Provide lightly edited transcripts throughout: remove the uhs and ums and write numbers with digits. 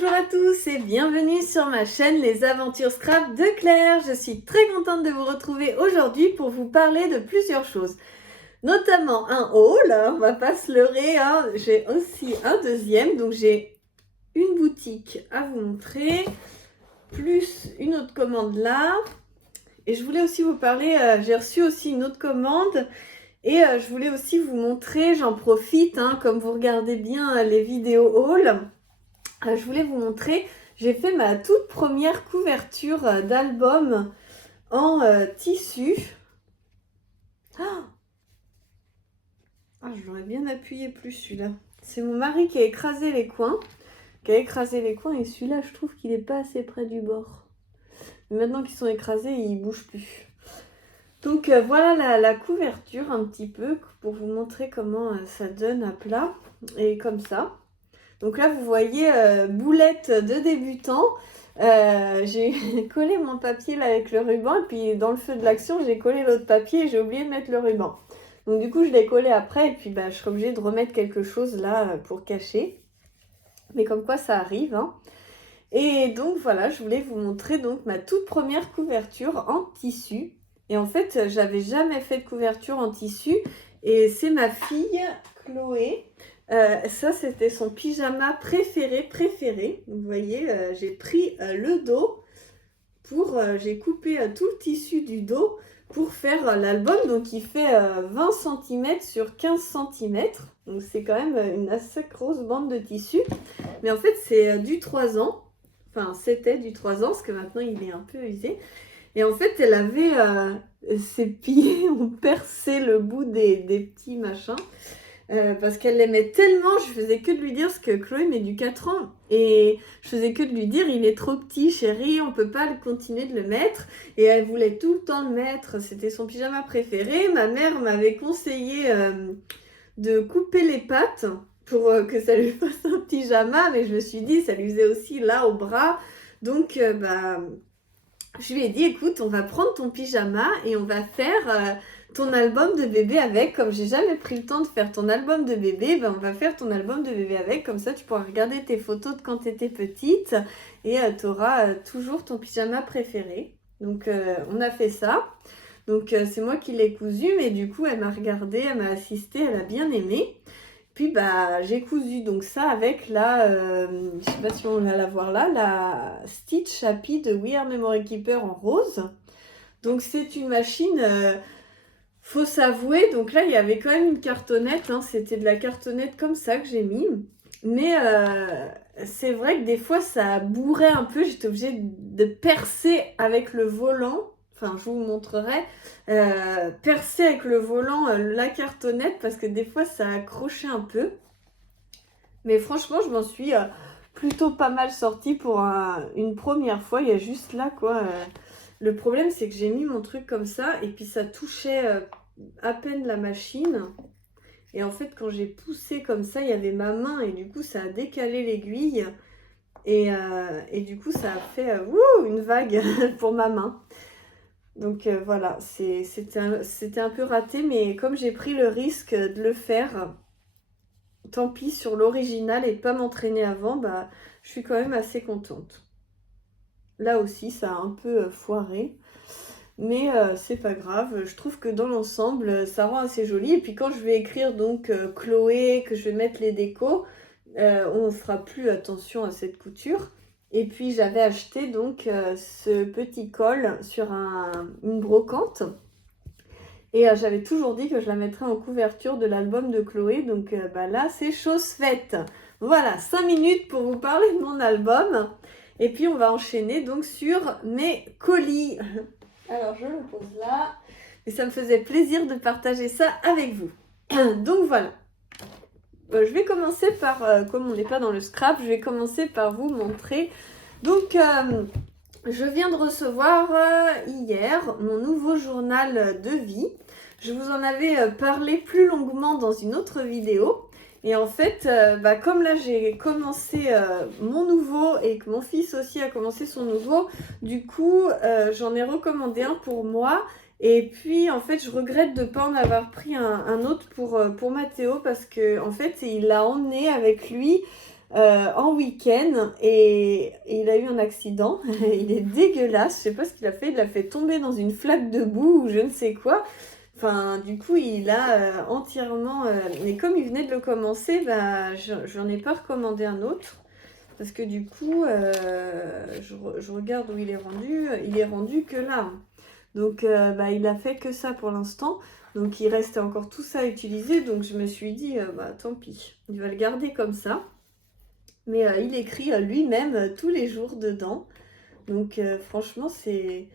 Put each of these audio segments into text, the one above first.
Bonjour à tous et bienvenue sur ma chaîne Les Aventures Scrap de Claire. Je suis très contente de vous retrouver aujourd'hui pour vous parler de plusieurs choses. Notamment un haul, on va pas se leurrer, j'ai aussi un deuxième, donc j'ai une boutique à vous montrer, plus une autre commande là. Et je voulais aussi vous parler, j'ai reçu aussi une autre commande. Et je voulais aussi vous montrer, j'en profite, comme vous regardez bien les vidéos haul, je voulais vous montrer, j'ai fait ma toute première couverture d'album en tissu. Je l'aurais bien appuyé plus celui-là. C'est mon mari qui a écrasé les coins. Et celui-là, je trouve qu'il n'est pas assez près du bord. Mais maintenant qu'ils sont écrasés, il ne bouge plus. Donc voilà la couverture un petit peu pour vous montrer comment ça donne à plat. Et comme ça. Donc là, vous voyez, boulette de débutant. J'ai collé mon papier là avec le ruban. Et puis dans le feu de l'action, j'ai collé l'autre papier et j'ai oublié de mettre le ruban. Donc du coup, je l'ai collé après. Et puis je serai obligée de remettre quelque chose là pour cacher. Mais comme quoi, ça arrive. Et donc voilà, je voulais vous montrer donc ma toute première couverture en tissu. Et en fait, j'avais jamais fait de couverture en tissu. Et c'est ma fille, Chloé. Ça, c'était son pyjama préféré. Vous voyez, j'ai pris le dos j'ai coupé tout le tissu du dos pour faire l'album. Donc, il fait 20 cm sur 15 cm. Donc, c'est quand même une assez grosse bande de tissu. Mais en fait, c'est du 3 ans. Enfin, c'était du 3 ans parce que maintenant, il est un peu usé. Et en fait, elle avait ses pieds ont percé le bout des petits machins. Parce qu'elle l'aimait tellement, je faisais que de lui dire, parce que Chloé met du 4 ans, et je faisais que de lui dire, il est trop petit chérie, on peut pas continuer de le mettre, et elle voulait tout le temps le mettre, c'était son pyjama préféré. Ma mère m'avait conseillé de couper les pattes pour que ça lui fasse un pyjama, mais je me suis dit, ça lui faisait aussi là au bras, donc je lui ai dit, écoute, on va prendre ton pyjama et on va faire ton album de bébé avec. Comme j'ai jamais pris le temps de faire ton album de bébé, on va faire ton album de bébé avec. Comme ça, tu pourras regarder tes photos de quand tu étais petite et tu auras toujours ton pyjama préféré. Donc, on a fait ça. Donc, c'est moi qui l'ai cousu, mais du coup, elle m'a regardé, elle m'a assisté, elle a bien aimé. Puis j'ai cousu donc ça avec je sais pas si on va la voir là, la Stitch Happy de We Are Memory Keeper en rose. Donc c'est une machine, faut s'avouer, donc là il y avait quand même une cartonnette, c'était de la cartonnette comme ça que j'ai mis. Mais c'est vrai que des fois ça bourrait un peu, j'étais obligée de percer avec le volant. Enfin, je vous montrerai, percer avec le volant la cartonnette parce que des fois ça accrochait un peu. Mais franchement, je m'en suis plutôt pas mal sortie pour une première fois. Il y a juste là, quoi. Le problème, c'est que j'ai mis mon truc comme ça et puis ça touchait à peine la machine. Et en fait, quand j'ai poussé comme ça, il y avait ma main et du coup, ça a décalé l'aiguille. Et du coup, ça a fait une vague pour ma main. Donc voilà, c'était un peu raté, mais comme j'ai pris le risque de le faire, tant pis sur l'original et pas m'entraîner avant, je suis quand même assez contente. Là aussi, ça a un peu foiré, mais c'est pas grave. Je trouve que dans l'ensemble, ça rend assez joli. Et puis quand je vais écrire donc Chloé, que je vais mettre les décos, on fera plus attention à cette couture. Et puis j'avais acheté donc ce petit col sur une brocante. Et j'avais toujours dit que je la mettrais en couverture de l'album de Chloé. Donc là, c'est chose faite. Voilà, 5 minutes pour vous parler de mon album. Et puis, on va enchaîner donc sur mes colis. Alors, je le pose là. Et ça me faisait plaisir de partager ça avec vous. Donc, voilà. Je vais commencer par, comme on n'est pas dans le scrap, je vais commencer par vous montrer. Donc, je viens de recevoir hier mon nouveau journal de vie. Je vous en avais parlé plus longuement dans une autre vidéo. Et en fait, comme là j'ai commencé mon nouveau et que mon fils aussi a commencé son nouveau, du coup j'en ai recommandé un pour moi. Et puis en fait je regrette de ne pas en avoir pris un autre pour Mathéo parce que en fait il l'a emmené avec lui en week-end et il a eu un accident. Il est dégueulasse, je sais pas ce qu'il a fait, il l'a fait tomber dans une flaque de boue ou je ne sais quoi. Enfin, du coup, il a entièrement... mais comme il venait de le commencer, bah, j'en ai pas recommandé un autre. Parce que du coup, je regarde où il est rendu que là. Donc, bah, il a fait que ça pour l'instant. Donc, il restait encore tout ça à utiliser. Donc, je me suis dit, bah, tant pis, il va le garder comme ça. Mais il écrit lui-même tous les jours dedans. Donc, franchement, c'est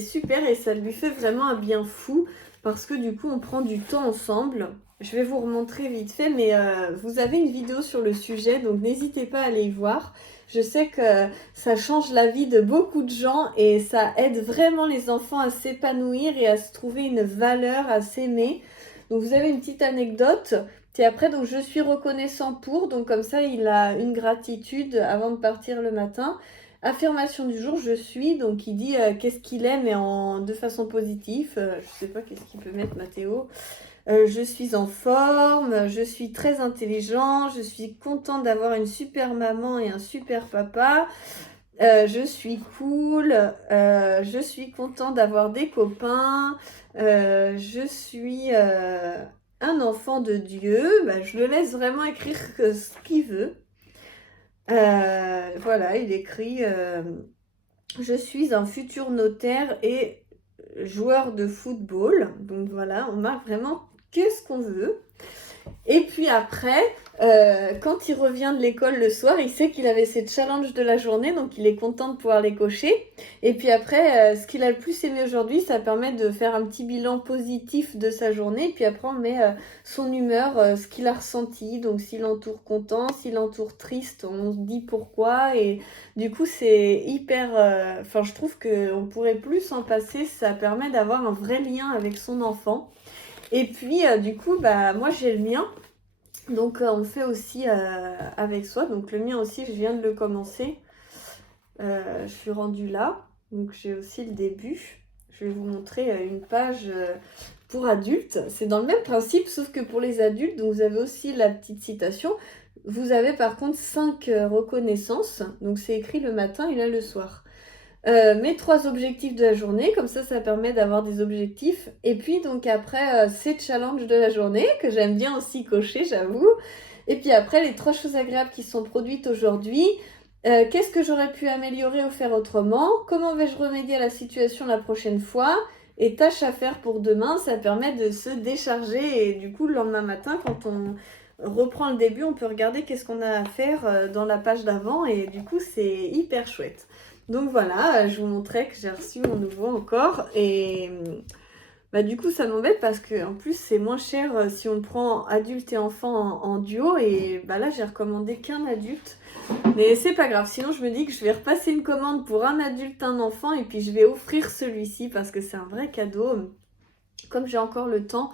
super et ça lui fait vraiment un bien fou. Parce que du coup, on prend du temps ensemble. Je vais vous remontrer vite fait, mais vous avez une vidéo sur le sujet, donc n'hésitez pas à aller y voir. Je sais que ça change la vie de beaucoup de gens et ça aide vraiment les enfants à s'épanouir et à se trouver une valeur, à s'aimer. Donc vous avez une petite anecdote. Et après, donc je suis reconnaissant pour, donc comme ça il a une gratitude avant de partir le matin. Affirmation du jour, je suis, donc il dit qu'est-ce qu'il aime et de façon positive. Je sais pas qu'est-ce qu'il peut mettre Mathéo. Je suis en forme, je suis très intelligent, je suis content d'avoir une super maman et un super papa. Je suis cool, je suis content d'avoir des copains, je suis un enfant de Dieu. Bah, je le laisse vraiment écrire ce qu'il veut. Voilà, il écrit je suis un futur notaire et joueur de football. Donc voilà, on marque vraiment qu'est-ce qu'on veut. Et puis après, quand il revient de l'école le soir, il sait qu'il avait ses challenges de la journée, donc il est content de pouvoir les cocher. Et puis après, ce qu'il a le plus aimé aujourd'hui, ça permet de faire un petit bilan positif de sa journée. Et puis après, on met son humeur, ce qu'il a ressenti. Donc s'il entoure content, s'il entoure triste, on se dit pourquoi. Et du coup, c'est hyper... Enfin, je trouve qu'on pourrait plus s'en passer. Ça permet d'avoir un vrai lien avec son enfant. Et puis, du coup, bah, moi, j'ai le mien. Donc, on fait aussi avec soi. Donc, le mien aussi, je viens de le commencer. Je suis rendue là. Donc, j'ai aussi le début. Je vais vous montrer une page pour adultes. C'est dans le même principe, sauf que pour les adultes, donc vous avez aussi la petite citation. Vous avez par contre 5 reconnaissances. Donc, c'est écrit le matin et là le soir. Mes 3 objectifs de la journée, comme ça permet d'avoir des objectifs. Et puis donc après, ces challenges de la journée, que j'aime bien aussi cocher, j'avoue. Et puis après, les 3 choses agréables qui sont produites aujourd'hui. Qu'est-ce que j'aurais pu améliorer ou faire autrement? Comment vais-je remédier à la situation la prochaine fois? Et tâches à faire pour demain, ça permet de se décharger. Et du coup, le lendemain matin, quand on reprend le début, on peut regarder qu'est-ce qu'on a à faire dans la page d'avant. Et du coup, c'est hyper chouette. Donc voilà, je vous montrais que j'ai reçu mon nouveau encore et bah, du coup ça m'embête parce que en plus c'est moins cher si on prend adulte et enfant en duo et bah là j'ai recommandé qu'un adulte mais c'est pas grave, sinon je me dis que je vais repasser une commande pour un adulte, un enfant et puis je vais offrir celui-ci parce que c'est un vrai cadeau comme j'ai encore le temps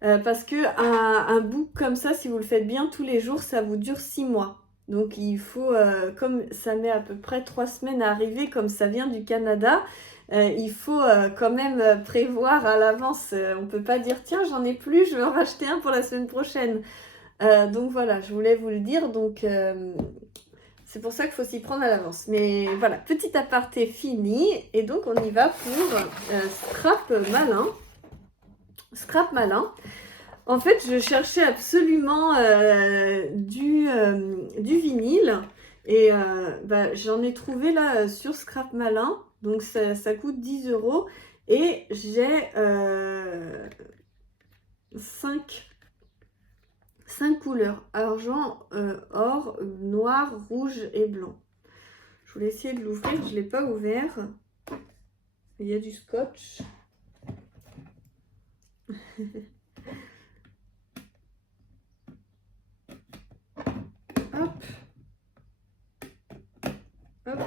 parce que un book comme ça si vous le faites bien tous les jours ça vous dure 6 mois. Donc il faut, comme ça met à peu près 3 semaines à arriver, comme ça vient du Canada, il faut quand même prévoir à l'avance. On ne peut pas dire tiens j'en ai plus, je vais en racheter un pour la semaine prochaine. Donc voilà, je voulais vous le dire. Donc c'est pour ça qu'il faut s'y prendre à l'avance. Mais voilà, petit aparté fini. Et donc on y va pour Scrap Malin. Scrap Malin. En fait, je cherchais absolument du vinyle et bah, j'en ai trouvé là sur Scrap Malin. Donc ça coûte 10 € et j'ai 5 couleurs. Argent, or, noir, rouge et blanc. Je voulais essayer de l'ouvrir, je ne l'ai pas ouvert. Il y a du scotch. Hop. Hop.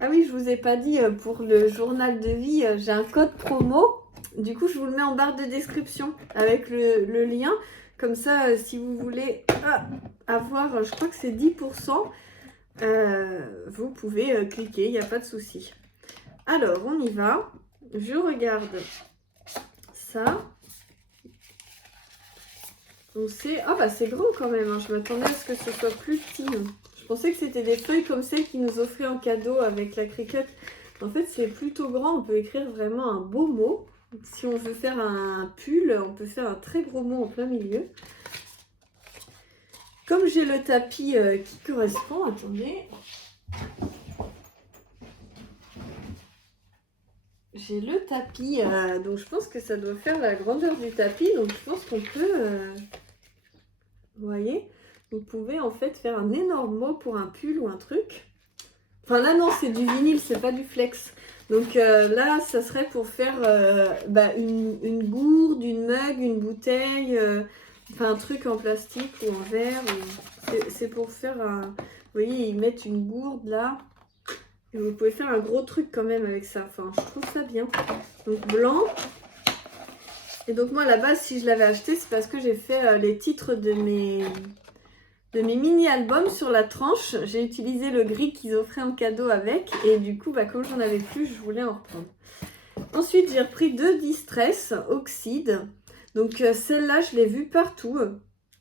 Ah oui, je vous ai pas dit, pour le journal de vie, j'ai un code promo. Du coup, je vous le mets en barre de description avec le lien. Comme ça, si vous voulez avoir, je crois que c'est 10%, vous pouvez cliquer, il n'y a pas de souci. Alors, on y va. Je regarde ça. On sait... Ah bah c'est grand quand même, hein. Je m'attendais à ce que ce soit plus petit. Je pensais que c'était des feuilles comme celles qu'ils nous offraient en cadeau avec la Cricut. En fait c'est plutôt grand, on peut écrire vraiment un beau mot. Si on veut faire un pull, on peut faire un très gros mot en plein milieu. Comme j'ai le tapis qui correspond, attendez. J'ai le tapis, donc je pense que ça doit faire la grandeur du tapis. Donc je pense qu'on peut, vous voyez, vous pouvez en fait faire un énorme mot pour un pull ou un truc. Enfin là non, c'est du vinyle, c'est pas du flex. Donc là, ça serait pour faire une gourde, une mug, une bouteille, enfin un truc en plastique ou en verre. C'est pour faire un... Vous voyez, ils mettent une gourde là. Et vous pouvez faire un gros truc quand même avec ça. Enfin, je trouve ça bien. Donc blanc. Et donc moi à la base, si je l'avais acheté, c'est parce que j'ai fait les titres de mes mini-albums sur la tranche. J'ai utilisé le gris qu'ils offraient en cadeau avec. Et du coup, comme j'en avais plus, je voulais en reprendre. Ensuite, j'ai repris 2 Distress Oxyde. Donc celle-là, je l'ai vue partout.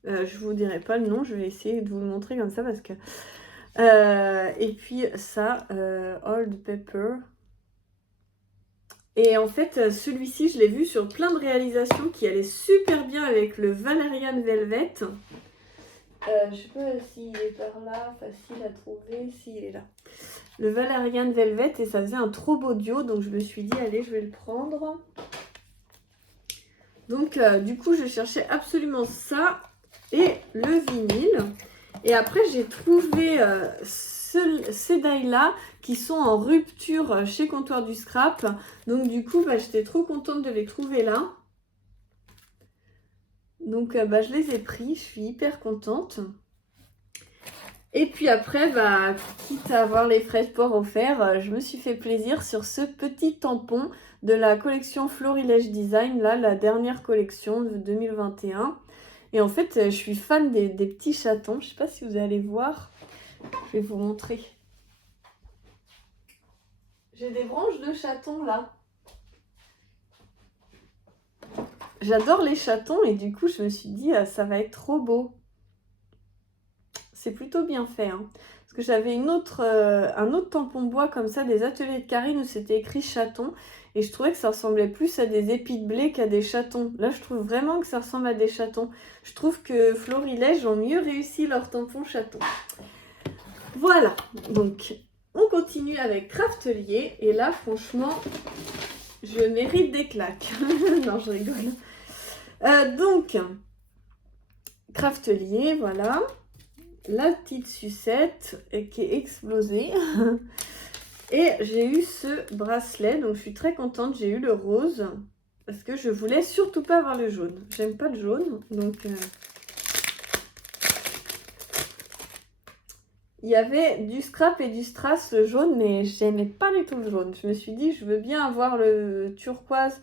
Je vous dirai pas le nom. Je vais essayer de vous le montrer comme ça parce que... et puis ça, Old Pepper. Et en fait, celui-ci, je l'ai vu sur plein de réalisations qui allaient super bien avec le Valerian Velvet. Je sais pas s'il est par là, facile à trouver, s'il est là. Le Valerian Velvet, et ça faisait un trop beau duo, donc je me suis dit, allez, je vais le prendre. Donc, du coup, je cherchais absolument ça et le vinyle. Et après, j'ai trouvé ces die-là qui sont en rupture chez Comptoir du Scrap. Donc, du coup, j'étais trop contente de les trouver là. Donc, je les ai pris. Je suis hyper contente. Et puis après, quitte à avoir les frais de port offerts, je me suis fait plaisir sur ce petit tampon de la collection Florilège Design. Là, la dernière collection de 2021. Et en fait, je suis fan des petits chatons. Je ne sais pas si vous allez voir. Je vais vous montrer. J'ai des branches de chatons là. J'adore les chatons et du coup, je me suis dit, ça va être trop beau. C'est plutôt bien fait. Hein. Parce que j'avais un autre tampon bois comme ça, des ateliers de Karine où c'était écrit chaton. Et je trouvais que ça ressemblait plus à des épis de blé qu'à des chatons. Là, je trouve vraiment que ça ressemble à des chatons. Je trouve que Florilège ont mieux réussi leur tampon chaton. Voilà. Donc, on continue avec Craftelier. Et là, franchement, je mérite des claques. Non, je rigole. Donc, Craftelier, voilà. La petite sucette qui est explosée. Et j'ai eu ce bracelet, donc je suis très contente. J'ai eu le rose parce que je voulais surtout pas avoir le jaune. J'aime pas le jaune, donc il y avait du scrap et du strass le jaune, mais j'aimais pas du tout le jaune. Je me suis dit, je veux bien avoir le turquoise,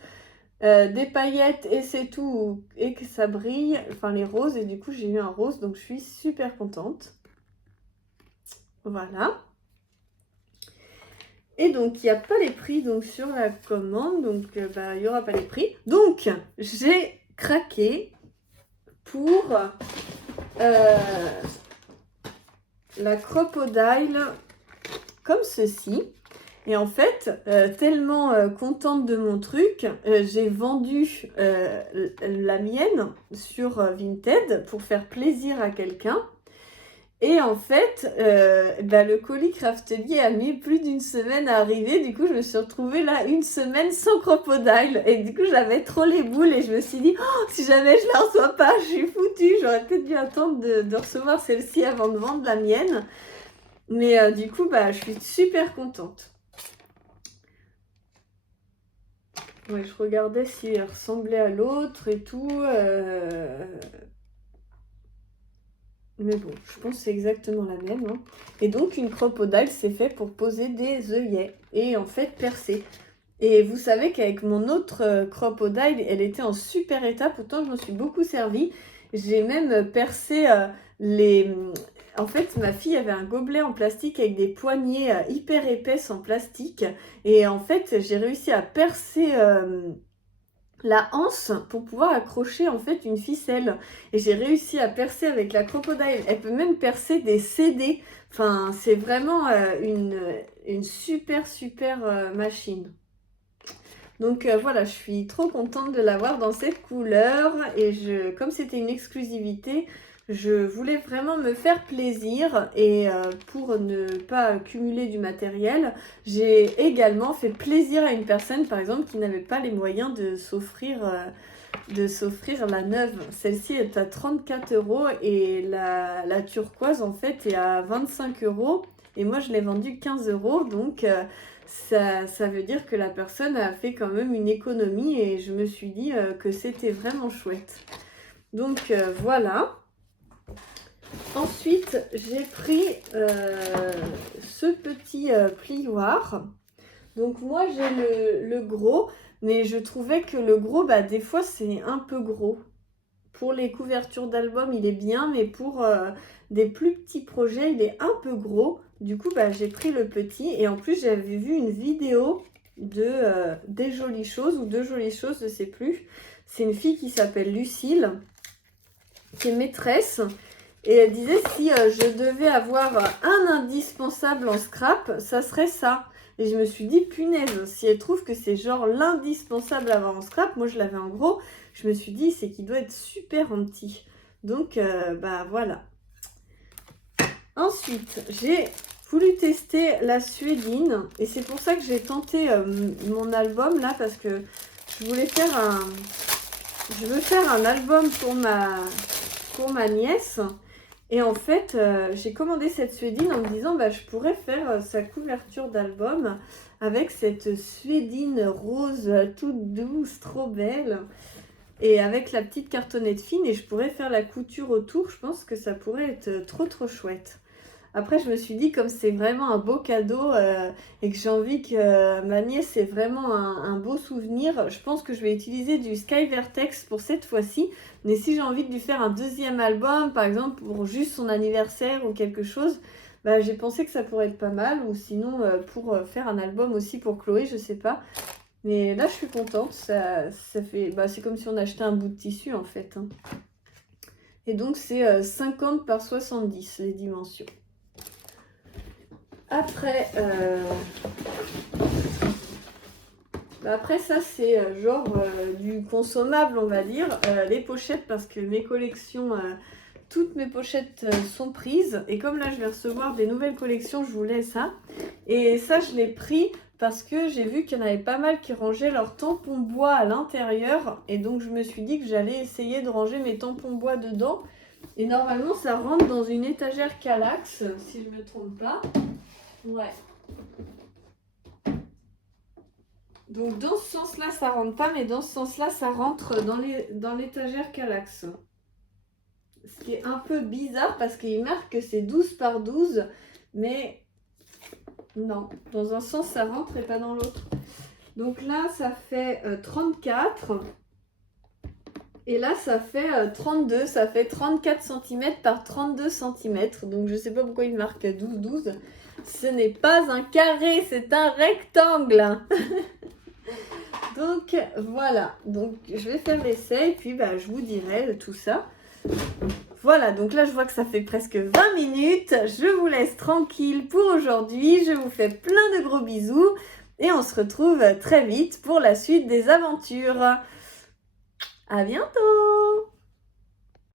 des paillettes et c'est tout, et que ça brille, enfin les roses. Et du coup, j'ai eu un rose, donc je suis super contente. Voilà. Et donc, il n'y a pas les prix donc, sur la commande. Donc, il n'y aura pas les prix. Donc, j'ai craqué pour la Crocodile comme ceci. Et en fait, tellement contente de mon truc, j'ai vendu la mienne sur Vinted pour faire plaisir à quelqu'un. Et en fait, le colis Craftelier a mis plus d'une semaine à arriver. Du coup, je me suis retrouvée là une semaine sans Crocodile. Et du coup, j'avais trop les boules et je me suis dit, oh, si jamais je la reçois pas, je suis foutue. J'aurais peut-être dû attendre de recevoir celle-ci avant de vendre la mienne. Mais du coup, je suis super contente. Ouais, je regardais si elle ressemblait à l'autre et tout. Mais bon, je pense que c'est exactement la même. Hein. Et donc, une Crocodile, c'est fait pour poser des œillets et en fait percer. Et vous savez qu'avec mon autre Crocodile, elle était en super état. Pourtant, je m'en suis beaucoup servi. J'ai même percé les... En fait, ma fille avait un gobelet en plastique avec des poignées hyper épaisses en plastique. Et en fait, j'ai réussi à percer la anse pour pouvoir accrocher en fait une ficelle. Et j'ai réussi à percer avec la Crocodile. Elle peut même percer des CD. Enfin, c'est vraiment une super machine. Donc voilà, je suis trop contente de l'avoir dans cette couleur. Et comme c'était une exclusivité, je voulais vraiment me faire plaisir. Et pour ne pas cumuler du matériel, j'ai également fait plaisir à une personne, par exemple, qui n'avait pas les moyens de s'offrir la neuve. Celle-ci est à 34 € et la turquoise, en fait, est à 25 €. Et moi, je l'ai vendue 15 €. Donc, ça veut dire que la personne a fait quand même une économie et je me suis dit que c'était vraiment chouette. Donc, voilà. Ensuite, j'ai pris ce petit plioir. Donc, moi, j'ai le gros, mais je trouvais que le gros, bah, des fois, c'est un peu gros. Pour les couvertures d'albums, il est bien, mais pour des plus petits projets, il est un peu gros. Du coup, bah, j'ai pris le petit. Et en plus, j'avais vu une vidéo de Des Jolies Choses ou De Jolies Choses, je ne sais plus. C'est une fille qui s'appelle Lucille, qui est maîtresse. Et elle disait, si je devais avoir un indispensable en scrap, ça serait ça. Et je me suis dit, punaise, si elle trouve que c'est genre l'indispensable à avoir en scrap, moi je l'avais en gros, je me suis dit, c'est qu'il doit être super en petit. Donc, bah voilà. Ensuite, j'ai voulu tester la Suédine. Et c'est pour ça que j'ai tenté mon album là, parce que je veux faire un album pour ma nièce. Et en fait, j'ai commandé cette Suédine en me disant, bah, je pourrais faire sa couverture d'album avec cette Suédine rose toute douce, trop belle. Et avec la petite cartonnette fine, et je pourrais faire la couture autour. Je pense que ça pourrait être trop chouette. Après, je me suis dit, comme c'est vraiment un beau cadeau et que j'ai envie que ma nièce ait vraiment un beau souvenir, je pense que je vais utiliser du Sky Vertex pour cette fois-ci. Mais si j'ai envie de lui faire un deuxième album, par exemple, pour juste son anniversaire ou quelque chose, bah, j'ai pensé que ça pourrait être pas mal. Ou sinon, pour faire un album aussi pour Chloé, je sais pas. Mais là, je suis contente. Ça fait, bah, c'est comme si on achetait un bout de tissu, en fait. Hein. Et donc, c'est 50 par 70, les dimensions. Après, ça c'est genre du consommable, on va dire. Les pochettes, parce que mes collections, toutes mes pochettes sont prises. Et comme là je vais recevoir des nouvelles collections, je voulais ça. Et ça je l'ai pris parce que j'ai vu qu'il y en avait pas mal qui rangeaient leurs tampons bois à l'intérieur. Et donc je me suis dit que j'allais essayer de ranger mes tampons bois dedans. Et normalement ça rentre dans une étagère Kallax, si je ne me trompe pas. Ouais. Donc dans ce sens-là, ça rentre pas, mais dans ce sens-là, ça rentre dans l'étagère Kallax. Ce qui est un peu bizarre parce qu'il marque que c'est 12 par 12, mais non, dans un sens, ça rentre et pas dans l'autre. Donc là, ça fait 34. Et là, ça fait 32. Ça fait 34 cm par 32 cm. Donc je sais pas pourquoi il marque 12-12. Ce n'est pas un carré, c'est un rectangle. Donc voilà, donc je vais faire l'essai et puis bah, je vous dirai tout ça. Voilà, donc là je vois que ça fait presque 20 minutes. Je vous laisse tranquille pour aujourd'hui. Je vous fais plein de gros bisous et on se retrouve très vite pour la suite des aventures. À bientôt!